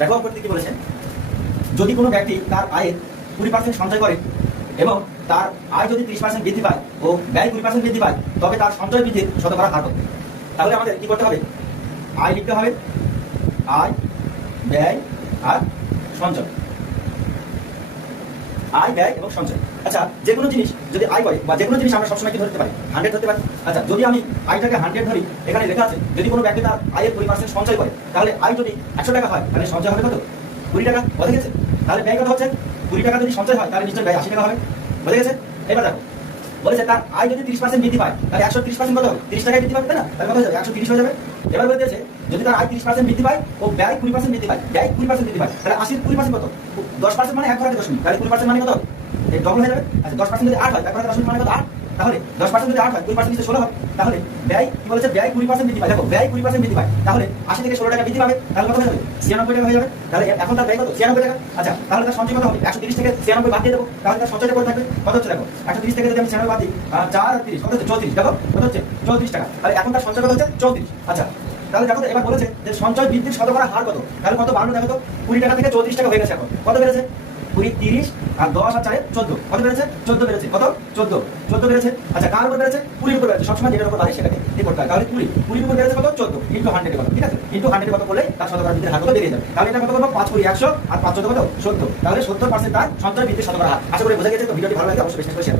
দেখো করতে কি বলেছেন? যদি কোনো ব্যক্তি তার আয়ের কুড়ি পার্সেন্ট সঞ্চয় করে এবং তার আয় যদি ত্রিশ পার্সেন্ট বৃদ্ধি পায় ও ব্যয় কুড়ি পার্সেন্ট বৃদ্ধি পায়, তবে তার সঞ্চয় বৃদ্ধির শতকরা হার কত তাহলে আমাদের কি করতে হবে? আয় লিখতে হবে, আয়, ব্যয় আর সঞ্চয়। আয় ব্যয় এবং সঞ্চয়। আচ্ছা যে কোনো জিনিস যদি আয় করে বা যে কোনো জিনিস আমরা সবসময় কি ধরতে পারি? হান্ড্রেড ধরতে পারি? আচ্ছা যদি আমি আয়টাকে হান্ড্রেড ধরি, এখানে লেখা আছে, যদি কোনো ব্যক্তি তার আয়ের কুড়ি পার্সেন্ট সঞ্চয় করে, তাহলে আয় যদি একশো টাকা হয়, তাহলে সঞ্চয় হবে কত? কুড়ি টাকা। বোঝা গেছে? তাহলে ব্যয় কত হচ্ছে, কুড়ি টাকা যদি সঞ্চয় হয়, তাহলে নিশ্চয়ই ব্যয় আশি টাকা হবে। বোঝা গেছে? এবার দেখো বলেছে তার আয় যদি তিরিশ পার্সেন্ট বৃদ্ধি পায়, তাহলে একশো তিরিশ পার্সেন্ট কত তিরিশ টাকায় বৃদ্ধি পাবে না? তাহলে কত যাবে? একশো তিরিশ হয়ে যাবে। এবার বলতেছে যদি তার আয় তিরিশ পার্সেন্ট বৃদ্ধি পায়, ও ব্যয় কুড়ি পার্সেন্ট বৃদ্ধি পায়, ব্যয় কুড়ি পার্সেন্ট বৃদ্ধি পায়, তাহলে আশির কুড়ি পার্সেন্ট কত? দশ পার্সেন্ট মানে এক ঘরে দশমিক তাহলে কুড়ি পার্সেন্ট মানে কত? এই ডবল হয়ে যাবে। আচ্ছা দশ পার্সেন্ট যদি আট হয় এক ঘরে দশমিক মানে কত? আট। তাহলে দশ পার্সেন্ট যদি আট হয়, কুড়ি পার্সেন্ট ষোলো হবে তাহলে ব্যয়, কি বলেছে? ব্যয় কুড়ি পার্সেন্ট বৃদ্ধি পায়। দেখো, ব্যয় কুড়ি পার্সেন্ট বৃদ্ধি পায়। তাহলে আশি থেকে ষোলো টাকা বৃদ্ধি পাবে, তাহলে কত হয়ে যাবে? ছিয়ানব্বই টাকা হয়ে যাবে। তাহলে এখন তার ব্যয় কত? ছিয়ানব্বই টাকা। আচ্ছা তাহলে তার সঞ্চয় কত হবে? একশো তিরিশ থেকে ছিয়ানব্বই বাদ দিয়ে দেবো। তাহলে তার সঞ্চয়টা কত থাকবে? কত হচ্ছে দেখো? একশো তিরিশ থেকে যদি আমি ছিয়ানব্বই বাদ দিই চার তিরিশ, কত হচ্ছে? চৌত্রিশ। দেখো, কত হচ্ছে? চৌত্রিশ টাকা। তাহলে এখন তার সঞ্চয় কত হচ্ছে? চৌত্রিশ। আচ্ছা তাহলে দেখো এবার বলেছে যে সঞ্চয় বৃদ্ধির শতকরা হার কত? তাহলে কত বাড়লো দেখো তো? কুড়ি টাকা থেকে চৌত্রিশ টাকা হয়ে গেছে এখন। কত বেড়েছে? কুড়ি, তিরিশ আর দশ আর চারে চোদ্দ। কত বেড়েছে? চোদ্দ বেড়েছে। কত? চোদ্দ। চোদ্দ বেড়েছে? আচ্ছা কার উপর বেড়েছে? কুড়ির উপর বেড়েছে। সবসময় যেটার উপর বাড়ে সেটাকে দিয়ে করতে তাহলে কুড়ি। কুড়ির উপর বেড়েছে কত? চোদ্দ। ইন্টু হান্ড্রেড কত ঠিক আছে? ইন্টু হান্ড্রেড কত করলে তার শতকরা বৃদ্ধির হার কত? বেড়ে যাবে। তাহলে এটা কত করব পাঁচ কুড়ি, একশো আর পাঁচ চোদ্দ কত? সত্তর। তাহলে সত্তর পার্সেন্ট তার সঞ্চয় বৃদ্ধির শতকরা হার। আশা করি বোঝা গেছে, তো ভিডিওটি ভালো লাগে অবশ্যই বিশেষ করে শেয়ার